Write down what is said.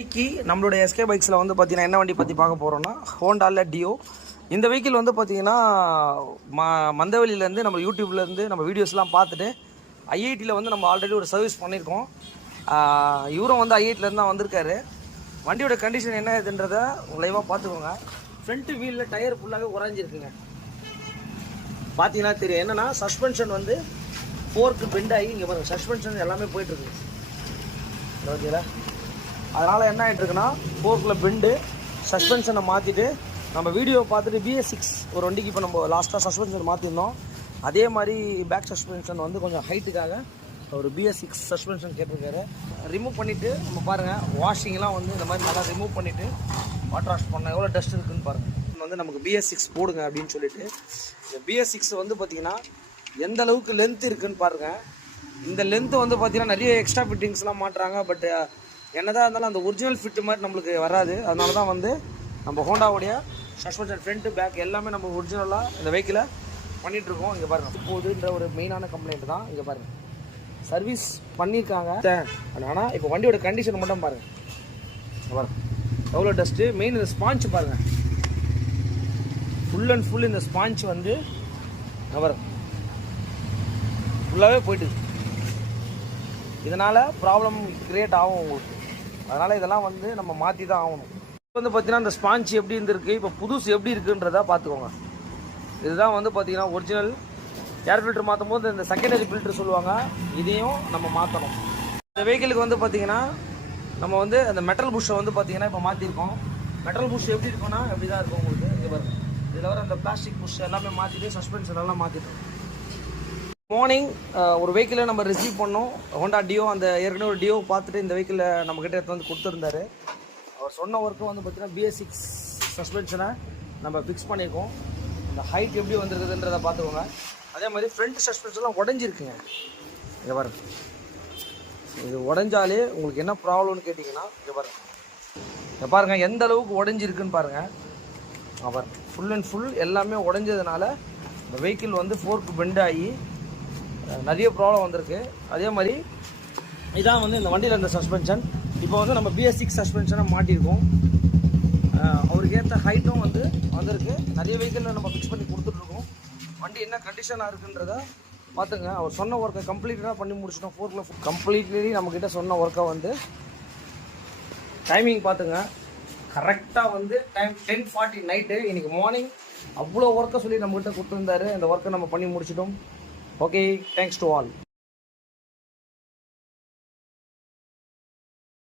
இன்னைக்கு நம்மளுடைய எஸ்கே பைக்ஸில் வந்து பார்த்தீங்கன்னா என்ன வண்டி பற்றி பார்க்க போகிறோம்னா ஹோண்டாவில் டியோ. இந்த வெஹிக்கிள் வந்து பார்த்தீங்கன்னா மந்தவெளியிலேருந்து நம்ம யூடியூப்லேருந்து நம்ம வீடியோஸ்லாம் பார்த்துட்டு ஐஐடியில் வந்து நம்ம ஆல்ரெடி ஒரு சர்வீஸ் பண்ணியிருக்கோம். இவரும் வந்து ஐஐடிலேருந்து தான் வந்திருக்காரு. வண்டியோட கண்டிஷன் என்ன இதுன்றதை லைவாக பார்த்துக்கோங்க. ஃப்ரண்ட்டு வீலில் டயர் ஃபுல்லாகவே உறைஞ்சிருக்குங்க. பார்த்தீங்கன்னா தெரியும். என்னென்னா சஸ்பென்ஷன் வந்து ஃபோர்க்கு பெண்ட் ஆகி இங்கே பாருங்கள், சஸ்பென்ஷன் எல்லாமே போயிட்டுருக்கு. ஓகேங்களா? அதனால் என்ன ஆகிட்டுருக்குன்னா ஃபோர்க்கில் பெண்டு சஸ்பென்ஷனை மாற்றிட்டு நம்ம வீடியோ பார்த்துட்டு BS6 ஒரு வண்டிக்கு இப்போ நம்ம லாஸ்ட்டாக சஸ்பென்ஷன் மாற்றிருந்தோம். அதே மாதிரி பேக் சஸ்பென்ஷன் வந்து கொஞ்சம் ஹைட்டுக்காக ஒரு BS6 சஸ்பென்ஷன் கேட்டிருக்காரு. ரிமூவ் பண்ணிவிட்டு நம்ம பாருங்கள், வாஷிங்லாம் வந்து இந்த மாதிரி நல்லா ரிமூவ் பண்ணிவிட்டு வாட்டர் வாஷ் பண்ண எவ்வளோ டஸ்ட் இருக்குதுன்னு பாருங்கள். வந்து நமக்கு BS6 போடுங்க அப்படின்னு சொல்லிட்டு இந்த BS6 வந்து பார்த்திங்கன்னா எந்த அளவுக்கு லென்த் இருக்குதுன்னு பாருங்கள். இந்த லென்த்து வந்து பார்த்திங்கன்னா நிறைய எக்ஸ்ட்ரா ஃபிட்டிங்ஸ்லாம் மாட்டுறாங்க. பட் என்னதான் இருந்தாலும் அந்த ஒரிஜினல் ஃபிட்டு மாதிரி நம்மளுக்கு வராது. அதனால தான் வந்து நம்ம ஹோண்டாவுடைய சஸ்பென்ஷன் ஃப்ரண்ட்டு பேக் எல்லாமே நம்ம ஒரிஜினலாக இந்த வெஹிக்கிளை பண்ணிகிட்ருக்கோம். இங்கே பாருங்கள், போகுதுன்ற ஒரு மெயினான கம்ப்ளைண்ட் தான். இங்கே பாருங்கள், சர்வீஸ் பண்ணியிருக்காங்க. ஆனால் இப்போ வண்டியோட கண்டிஷன் மட்டும் பாருங்கள். பாருங்கள் எவ்வளோ டஸ்ட்டு. மெயின் இந்த ஸ்பாஞ்ச் பாருங்கள், ஃபுல் அண்ட் ஃபுல் இந்த ஸ்பாஞ்ச் வந்து பாருங்கள் ஃபுல்லாகவே போயிட்டு. இதனால் ப்ராப்ளம் க்ரியேட் ஆகும் உங்களுக்கு. அதனால் இதெல்லாம் வந்து நம்ம மாற்றி தான் ஆகணும். இப்போ வந்து பார்த்திங்கன்னா இந்த ஸ்பாஞ்ச் எப்படி இருந்திருக்கு, இப்போ புதுசு எப்படி இருக்குன்றதை பார்த்துக்கோங்க. இதுதான் வந்து பார்த்திங்கன்னா ஒரிஜினல். ஏர் ஃபில்ட்ரு மாற்றும் போது இந்த செகண்டரி ஃபில்ட்ரு சொல்லுவாங்க, இதையும் நம்ம மாற்றணும். இந்த வெஹிக்கிளுக்கு வந்து பார்த்திங்கன்னா நம்ம வந்து அந்த மெட்டல் புஷ்ஷை வந்து பார்த்திங்கன்னா இப்போ மாற்றிருக்கோம். மெட்டல் புஷ் எப்படி இருக்குன்னா எப்படி தான் இருக்கும் உங்களுக்கு. இங்கே பாருங்கள், இதில் வர அந்த பிளாஸ்டிக் புஷ் எல்லாமே மாற்றிட்டு சஸ்பென்ஷன் எல்லாம் மாற்றிட்டோம். மார்னிங் ஒரு வெஹிக்கிளை நம்ம ரிசீவ் பண்ணோம். ஹோண்டா டியோ, அந்த ஏற்கனவே ஒரு டியோ பார்த்துட்டு இந்த வெஹிக்கிளை நம்மக்கிட்ட எடுத்து வந்து கொடுத்துருந்தாரு. அவர் சொன்ன ஒர்க்கு வந்து பார்த்திங்கன்னா BS6 சஸ்பென்ஷனை நம்ம ஃபிக்ஸ் பண்ணியிருக்கோம். இந்த ஹைட் எப்படி வந்துருக்குதுன்றதை பார்த்துக்கோங்க. அதே மாதிரி ஃப்ரண்ட் சஸ்பென்ஷன்லாம் உடஞ்சிருக்குங்க. இங்கே பாருங்க, இது உடஞ்சாலே உங்களுக்கு என்ன ப்ராப்ளம்னு கேட்டிங்கன்னா இங்கே பாருங்கள் எந்த அளவுக்கு உடஞ்சிருக்குன்னு பாருங்கள். பாருங்கள் ஃபுல் அண்ட் ஃபுல் எல்லாமே உடஞ்சதுனால இந்த வெஹிக்கிள் வந்து ஃபோர்க்கு பெண்ட் ஆகி நிறைய ப்ராப்ளம் வந்திருக்கு. அதே மாதிரி இதான் வந்து இந்த வண்டியில் இருந்த சஸ்பென்ஷன். இப்போ வந்து நம்ம BS6 சஸ்பென்ஷனை மாட்டியிருக்கோம். அவருக்கு ஏற்ற ஹைட்டும் வந்து வந்திருக்கு. நிறைய வெஹிக்கிளில் நம்ம ஃபிக்ஸ் பண்ணி கொடுத்துட்ருக்கோம். வண்டி என்ன கண்டிஷனாக இருக்குன்றத பார்த்துங்க. அவர் சொன்ன ஒர்க்கை கம்ப்ளீட்டாக பண்ணி முடிச்சிட்டோம். ஃபோர்க்கில் கம்ப்ளீட்லி நம்மக்கிட்ட சொன்ன ஒர்க்கை வந்து டைமிங் பார்த்துங்க. கரெக்டாக வந்து டைம் 10:40 நைட்டு. இன்றைக்கி மார்னிங் அவ்வளோ ஒர்க்கை சொல்லி நம்மக்கிட்ட கொடுத்துருந்தாரு. அந்த ஒர்க்கை நம்ம பண்ணி முடிச்சிட்டோம். Okay, thanks to all.